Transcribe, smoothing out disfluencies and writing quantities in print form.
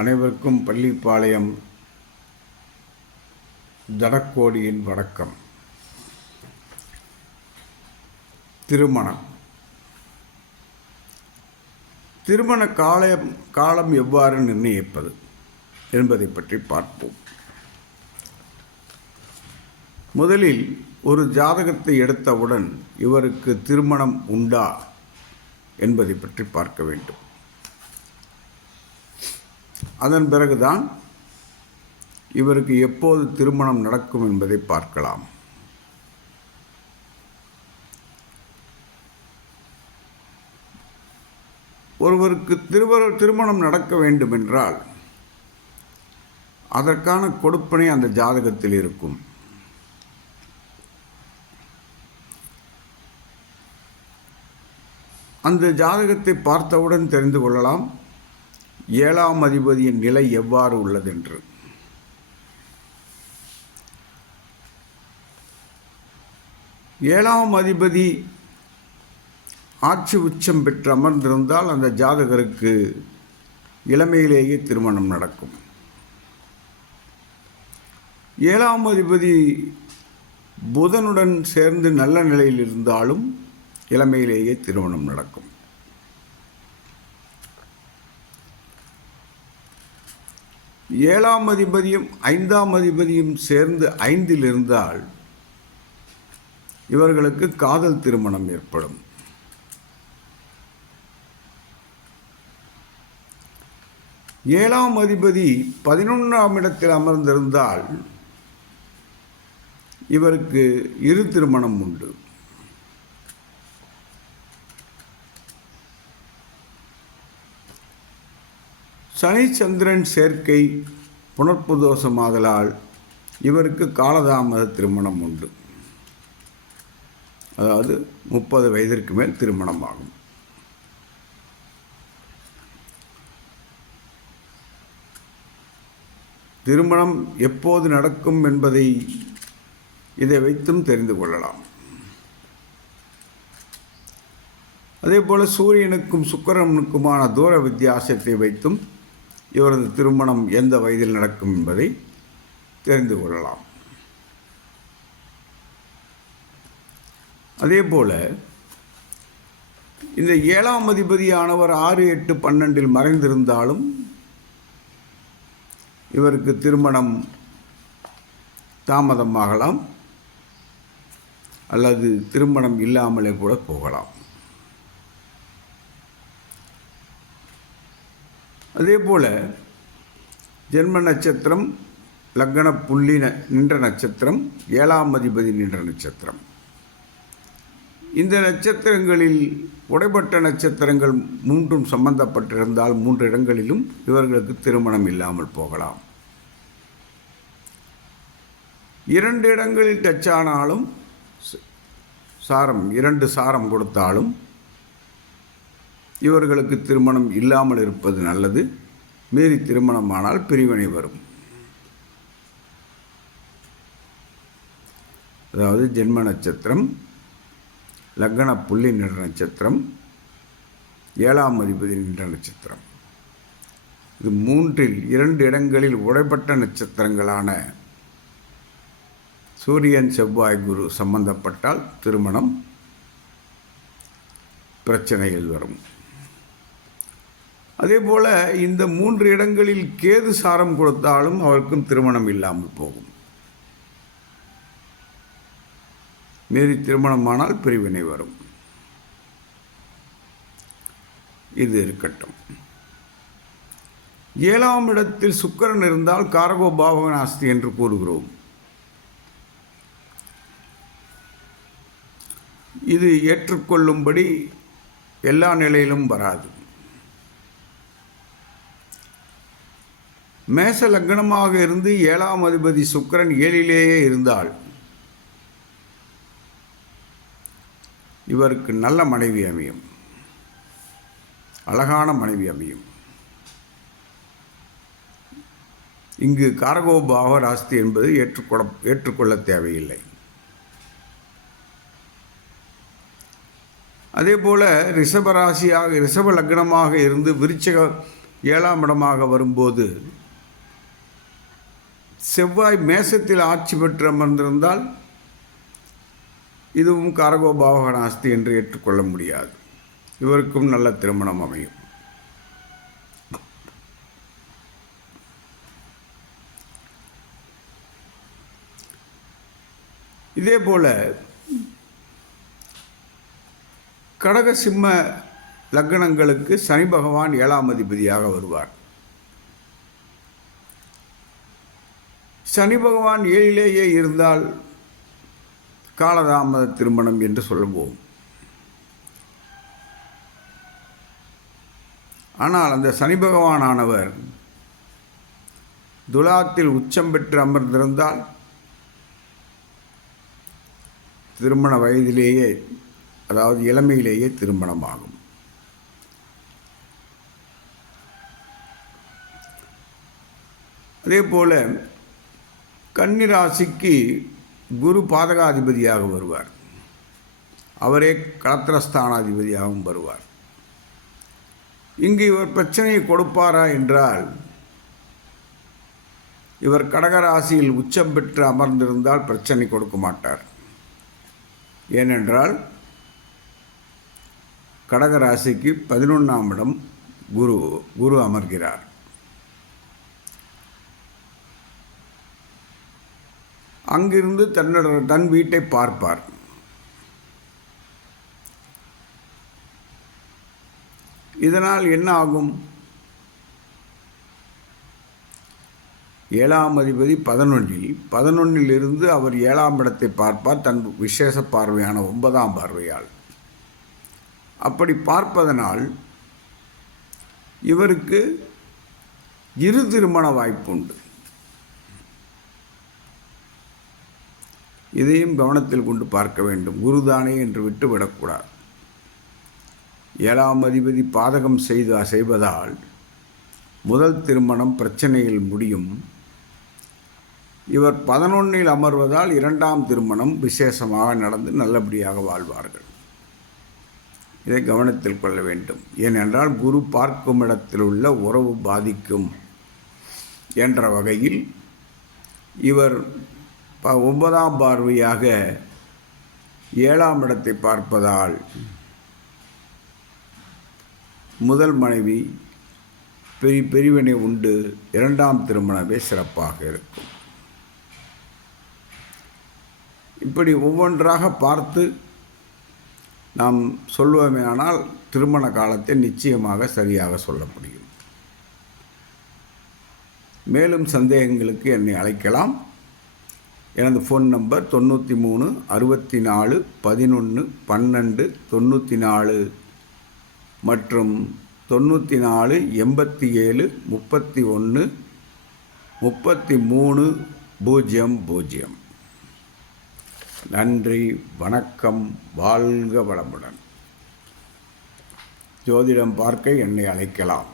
அனைவருக்கும் பள்ளிப்பாளையம் தடக்கோடியின் வணக்கம். திருமண காலம் எவ்வாறு நிர்ணயிப்பது என்பதை பற்றி பார்ப்போம். முதலில் ஒரு ஜாதகத்தை எடுத்தவுடன் இவருக்கு திருமணம் உண்டா என்பதை பற்றி பார்க்க வேண்டும். அதன் பிறகுதான் இவருக்கு எப்போது திருமணம் நடக்கும் என்பதை பார்க்கலாம். ஒருவருக்கு திருமணம் நடக்க வேண்டும் என்றால் அதற்கான கொடுப்பனை அந்த ஜாதகத்தில் இருக்கும். அந்த ஜாதகத்தை பார்த்தவுடன் தெரிந்து கொள்ளலாம் 7ஆம் அதிபதியின் நிலை எவ்வாறு உள்ளதென்று. ஏழாம் அதிபதி ஆட்சி உச்சம் பெற்று அமர்ந்திருந்தால் அந்த ஜாதகருக்கு இளமையிலேயே திருமணம் நடக்கும். 7ஆம் அதிபதி புதனுடன் சேர்ந்து நல்ல நிலையில் இருந்தாலும் இளமையிலேயே திருமணம் நடக்கும். 7ஆம் அதிபதியும் 5ஆம் அதிபதியும் சேர்ந்து 5இல் இருந்தால் இவர்களுக்கு காதல் திருமணம் ஏற்படும். ஏழாம் அதிபதி 11ஆம் இடத்தில் அமர்ந்திருந்தால் இவருக்கு இரு திருமணம் உண்டு. சனி சந்திரன் சேர்க்கை புணர்ப்பு தோஷமாதலால் இவருக்கு காலதாமத திருமணம் உண்டு. அதாவது 30 வயதிற்கு மேல் திருமணம் ஆகும். திருமணம் எப்போது நடக்கும் என்பதை இதை வைத்தும் தெரிந்து கொள்ளலாம். அதேபோல் சூரியனுக்கும் சுக்கிரனுக்குமான தூர வித்தியாசத்தை வைத்தும் இவரது திருமணம் எந்த வயதில் நடக்கும் என்பதை தெரிந்து கொள்ளலாம். அதேபோல் இந்த 7ஆம் அதிபதியானவர் 6, 8, 12இல் மறைந்திருந்தாலும் இவருக்கு திருமணம் தாமதமாகலாம் அல்லது திருமணம் இல்லாமலே கூட போகலாம். அதேபோல் ஜென்ம நட்சத்திரம், லக்ன புள்ளி நின்ற நட்சத்திரம், 7ஆம் அதிபதி நின்ற நட்சத்திரம், இந்த நட்சத்திரங்களில் உடைப்பட்ட நட்சத்திரங்கள் 3ம் சம்பந்தப்பட்டிருந்தால் 3 இடங்களிலும் இவர்களுக்கு திருமணம் இல்லாமல் போகலாம். 2 இடங்களில் டச்சானாலும் சாரம் 2 சாரம் கொடுத்தாலும் இவர்களுக்கு திருமணம் இல்லாமல் இருப்பது நல்லது. மீறி திருமணமானால் பிரிவினை வரும். அதாவது ஜென்ம நட்சத்திரம், லக்ன புள்ளி நின்ற நட்சத்திரம், 7ஆம் அதிபதி நின்ற நட்சத்திரம், இது 3இல் 2 இடங்களில் உடைப்பட்ட நட்சத்திரங்களான சூரியன், செவ்வாய், குரு சம்பந்தப்பட்டால் திருமணம் பிரச்சனைகள் வரும். அதேபோல் இந்த 3 இடங்களில் கேது சாரம் கொடுத்தாலும் அவருக்கும் திருமணம் இல்லாமல் போகும். மீறி திருமணமானால் பிரிவினை வரும். இது இருக்கட்டும். 7ஆம் இடத்தில் சுக்கிரன் இருந்தால் காரகோ பாவகநாஸ்தி என்று கூறுகிறோம். இது ஏற்றுக்கொள்ளும்படி எல்லா நிலையிலும் வராது. மேச லக்னமாக இருந்து 7ஆம் அதிபதி சுக்கிரன் 7இலேயே இருந்தால் இவருக்கு நல்ல மனைவி அமையும், அழகான மனைவி அமையும். இங்கு காரகோ பாவராஸ்தி என்பது ஏற்றுக்கொள்ள தேவையில்லை. அதேபோல் ரிஷப லக்னமாக இருந்து விருச்சிக 7ஆம் இடமாக வரும்போது செவ்வாய் மேசத்தில் ஆட்சி பெற்று அமர்ந்திருந்தால் இதுவும் காரகோபாவக நாஸ்தி என்று ஏற்றுக்கொள்ள முடியாது. இவருக்கும் நல்ல திருமணம் அமையும். இதே போல கடக சிம்ம லக்னங்களுக்கு சனி பகவான் 7ஆம் அதிபதியாக வருவார். சனி பகவான் 7லேயே இருந்தால் காலதாமத திருமணம் என்று சொல்லுவோம். ஆனால் அந்த சனி பகவானானவர் துலாத்தில் உச்சம் பெற்று அமர்ந்திருந்தால் திருமண வயதிலேயே, அதாவது இளமையிலேயே திருமணமாகும். அதே போல கன்னி ராசிக்கு குரு பாதகாதிபதியாக வருவார். அவரே களத்திரஸ்தானாதிபதியாகவும் வருவார். இங்கு இவர் பிரச்சனையை கொடுப்பாரா என்றால், இவர் கடகராசியில் உச்சம் பெற்று அமர்ந்திருந்தால் பிரச்சனை கொடுக்க மாட்டார். ஏனென்றால் கடகராசிக்கு 11ஆம் இடம் குரு அமர்கிறார். அங்கிருந்து தன் வீட்டை பார்ப்பார். இதனால் என்ன ஆகும்? 7ஆம் அதிபதி 11ல் இருந்து அவர் 7ஆம் இடத்தை பார்ப்பார், தன் விசேஷ பார்வையான 9ஆம் பார்வையால். அப்படி பார்ப்பதனால் இவருக்கு இரு திருமண வாய்ப்பு உண்டு. இதையும் கவனத்தில் கொண்டு பார்க்க வேண்டும். குருதானே என்று விட்டுவிடக்கூடாது. 7ஆம் அதிபதி பாதகம் செய்வதால் முதல் திருமணம் பிரச்சனையில் முடியும். இவர் 11ல் அமர்வதால் 2ஆம் திருமணம் விசேஷமாக நடந்து நல்லபடியாக வாழ்வார்கள். இதை கவனத்தில் கொள்ள வேண்டும். ஏனென்றால் குரு பார்க்கும் இடத்தில் உள்ள உறவு பாதிக்கும் என்ற வகையில் இவர் 9ஆம் பார்வையாக 7ஆம் இடத்தை பார்ப்பதால் முதல் மனைவி பிரிவினை உண்டு. 2ஆம் திருமணமே சிறப்பாக இருக்கும். இப்படி ஒவ்வொன்றாக பார்த்து நாம் சொல்லுவோமேயானால் திருமண காலத்தை நிச்சயமாக சரியாக சொல்ல முடியும். மேலும் சந்தேகங்களுக்கு என்னை அழைக்கலாம். எனது ஃபோன் நம்பர் 93 64 11 12 94 மற்றும் 94 87 31 33 00. நன்றி, வணக்கம், வாழ்க வளமுடன். ஜோதிடம் பார்க்க என்னை அழைக்கலாம்.